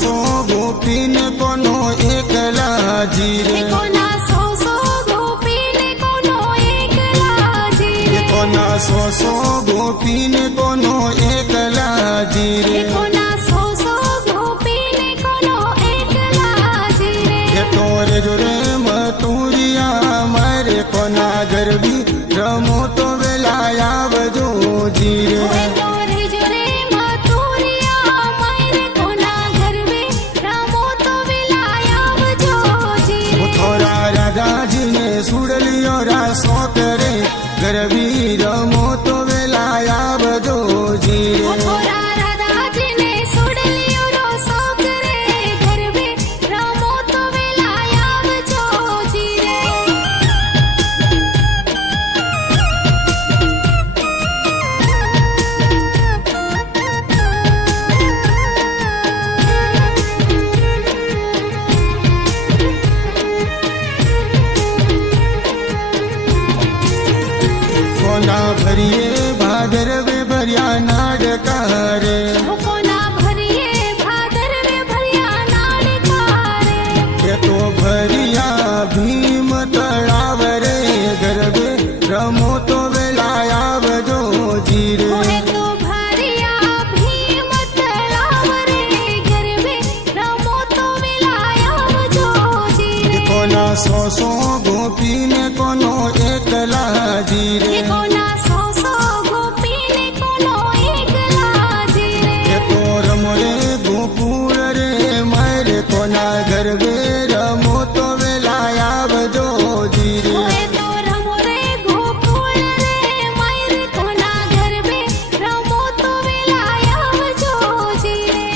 सो गोपीन कोनो एकला जीरे कोना सो गोपीन कोनो एकला जीरे कोना सो गोपीन कोनो एकला जीरे कोना सो गोपीन कोनो एकला जीरे तोरे जोरे मतुरिया मारे कोना गरबी रमो तो वेलाया बजो जीरे तोरे जोरे मतुरिया मारे कोना गरबी रमो तो वेलाया बजो जीरे थोड़ा राजा जी ने सुड़लियो रासो करे गरबी रमो तो वेलाया बजो जीरे थोड़ा राधा जी ने सुड़लियो रोसो करे गरबे रमो तो वेलाया बजो जीरे कोना भरिए भादरवे भरिया नाडकारे कोना भरिए भादरवे भरिया नाडकारे के तो भरिया भीम तड़ाव रे गरबे रमो तो वेलाया बजो जीरे ओहे तो भरिया भीम तलाव रे गरबे रमो तो वेलाया बजो जीरे कोना सो गोपीन कोनो एकला जीरे कोना सो गोपीन कोनो एकला जीरे के तो रमोरे गोकुल रे मारे कोना गरबे रमो तो वेलाया बजो जीरे ओए तो रमो रे गोकुल रे मायर कोना गरबे रमो तो वेलाया बजो जीरे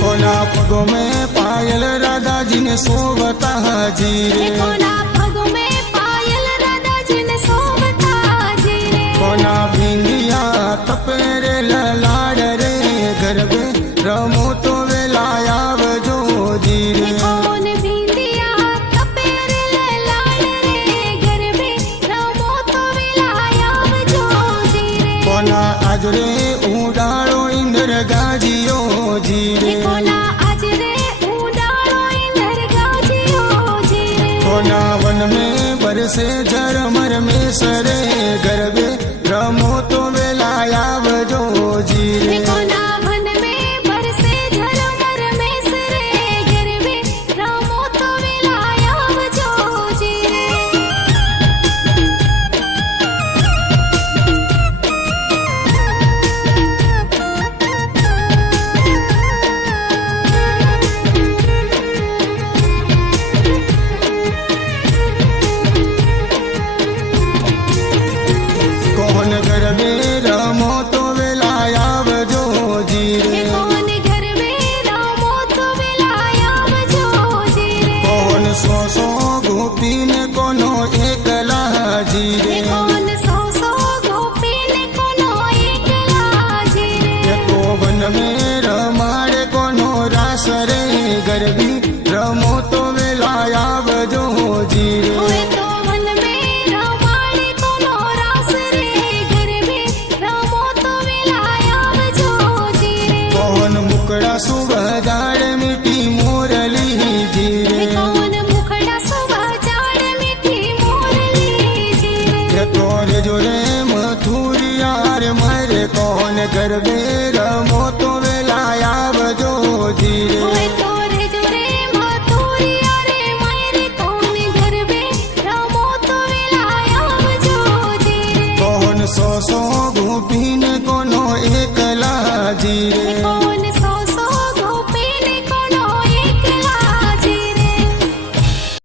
कोना पगों में पायल राधा जी ने सोवता जीरे कोना पग में पायल राधा जी ने सोवता जीरे कोना बिंदिया तपेरे लाड रे गरबे रमो तो वेलाया बजो जीरे कौन बिंदिया तपेरे लाल रे गरबे रमो तो वेलाया बजो जीरे कोना आज रे उडाड़ो इंद्र गाजियो जीरे कोना आज रे उडाड़ो इंदर गाजियो जीरे कोना वन में बरसे झरमर में सरे गरबे रमो तो वेलाया बजो जीरे कोना वन में बरसे झरमर में सरे गरबे रमो तो वेलाया बजो जीरे कौन गरबे रमो तो वेलाया बजो जीरे कौन घर में रमो तो वेलाया बजो जीरे कौन सो गोपीन कोनो एकला जीरे कौन सो गोपीन कोनो एकला जीरे तो वन में रमाड़े कोनो रास रे गरबी रमो तो वेलाया बजो जीरे ओए तो वन में रमाड़े कोनो रास रे गरबे रमो तो वेलाया बजो जीरे कौन मुकड़ा सुबह जाड़ मिट्टी मोरली जीरे कौन मुखड़ा सुबह जाड़ मीठी मोरली जीरे तोरे जोरे मथुरिया रे मारे कौन गरबे